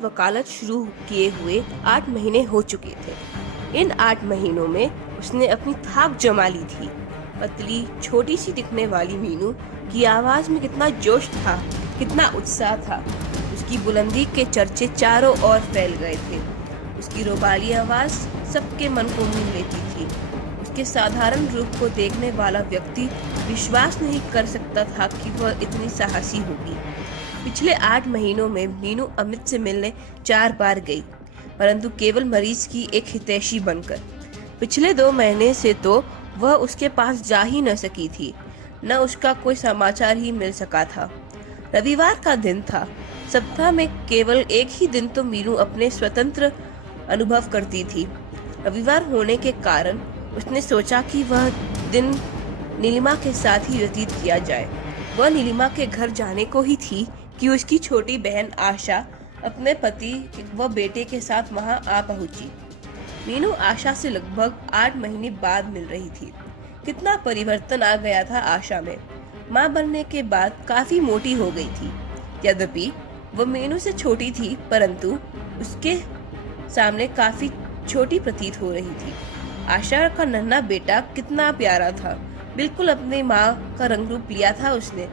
वकालत शुरू किए हुए 8 महीने हो चुके थे। इन 8 महीनों में उसने अपनी थाक जमा ली थी। पतली छोटी सी दिखने वाली मीनू की आवाज में कितना जोश था, कितना उत्साह था। उसकी बुलंदी के चर्चे चारों ओर फैल गए थे। उसकी रोबाली आवाज सबके मन को मोह लेती थी। उसके साधारण रूप को देखने वाला व्यक्ति विश्वास नहीं कर सकता था कि वह इतनी साहसी होगी। पिछले 8 महीनों में मीनू अमित से मिलने 4 बार गई, परंतु केवल मरीज की एक हितैषी बनकर। पिछले 2 महीने से तो वह उसके पास जा ही न सकी थी, न उसका कोई समाचार ही मिल सका था। रविवार का दिन था। सप्ताह में केवल एक ही दिन तो मीनू अपने स्वतंत्र अनुभव करती थी। रविवार होने के कारण उसने सोचा कि वह दिन नीलिमा के साथ ही व्यतीत किया जाए। वह नीलिमा के घर जाने को ही थी कि उसकी छोटी बहन आशा अपने पति व बेटे के साथ वहां आ पहुंची। मीनू आशा से लगभग 8 महीने बाद मिल रही थी। कितना परिवर्तन आ गया था आशा में। माँ बनने के बाद काफी मोटी हो गई थी। यद्यपि वह मीनू से छोटी थी, परंतु उसके सामने काफी छोटी प्रतीत हो रही थी। आशा का नन्हा बेटा कितना प्यारा था। बिल्कुल अपनी माँ का रंग रूप लिया था उसने।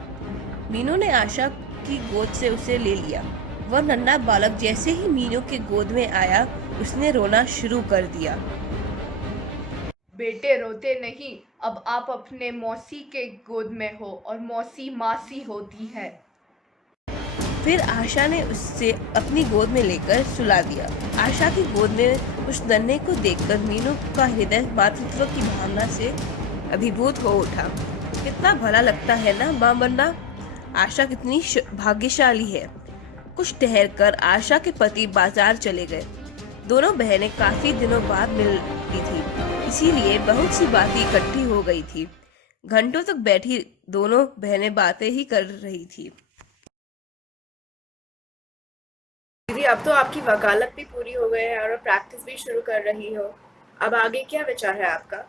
मीनू ने आशा की गोद से उसे ले लिया। वह नन्हा बालक जैसे ही मीनू के गोद में आया, उसने रोना शुरू कर दिया। बेटे रोते नहीं, अब आप अपने मौसी के गोद में हो और मौसी मासी होती है। फिर आशा ने उससे अपनी गोद में लेकर सुला दिया। आशा की गोद में उस नन्हे को देखकर मीनू का हृदय मातृत्व की भावना से अभिभूत हो उठा। कितना भला लगता है ना माँ बनना। आशा कितनी भाग्यशाली है। कुछ ठहरकर आशा के पति बाजार चले गए। दोनों बहनें काफी दिनों बाद मिली थी, इसीलिए बहुत सी बातें इकट्ठी हो गई थी। घंटों तक बैठी दोनों बहनें बातें ही कर रही थी। दीदी, अब तो आपकी वकालत भी पूरी हो गई है और प्रैक्टिस भी शुरू कर रही हो। अब आगे क्या विचार है आपका?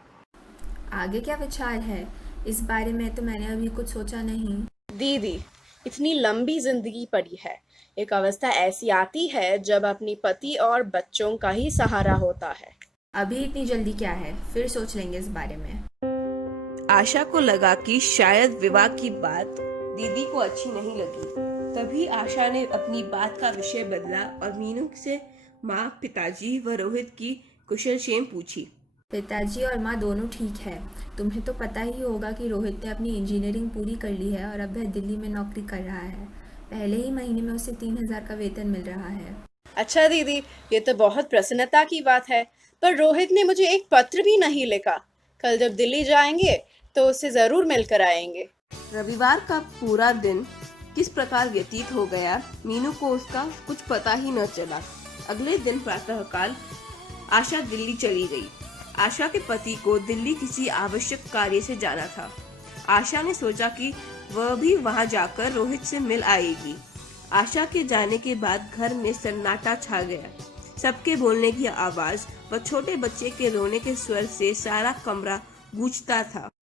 आगे क्या विचार है इस बारे में तो मैंने अभी कुछ सोचा नहीं। दीदी, इतनी लंबी जिंदगी पड़ी है। एक अवस्था ऐसी आती है जब अपनी पति और बच्चों का ही सहारा होता है। अभी इतनी जल्दी क्या है, फिर सोच लेंगे इस बारे में। आशा को लगा कि शायद विवाह की बात दीदी को अच्छी नहीं लगी। तभी आशा ने अपनी बात का विषय बदला और मीनू से माँ, पिताजी व रोहित की कुशलक्षेम पूछी। पिताजी और माँ दोनों ठीक है। तुम्हें तो पता ही होगा कि रोहित ने अपनी इंजीनियरिंग पूरी कर ली है और अब वह दिल्ली में नौकरी कर रहा है। पहले ही महीने में उसे 3,000 का वेतन मिल रहा है। अच्छा दीदी, ये तो बहुत प्रसन्नता की बात है, पर रोहित ने मुझे एक पत्र भी नहीं लिखा। कल जब दिल्ली जाएंगे तो उससे जरूर मिलकर आएंगे। रविवार का पूरा दिन किस प्रकार व्यतीत हो गया, मीनू को उसका कुछ पता ही न चला। अगले दिन प्रातःकाल आशा दिल्ली चली गई। आशा के पति को दिल्ली किसी आवश्यक कार्य से जाना था। आशा ने सोचा कि वह भी वहां जाकर रोहित से मिल आएगी। आशा के जाने के बाद घर में सन्नाटा छा गया। सबके बोलने की आवाज व छोटे बच्चे के रोने के स्वर से सारा कमरा गूंजता था।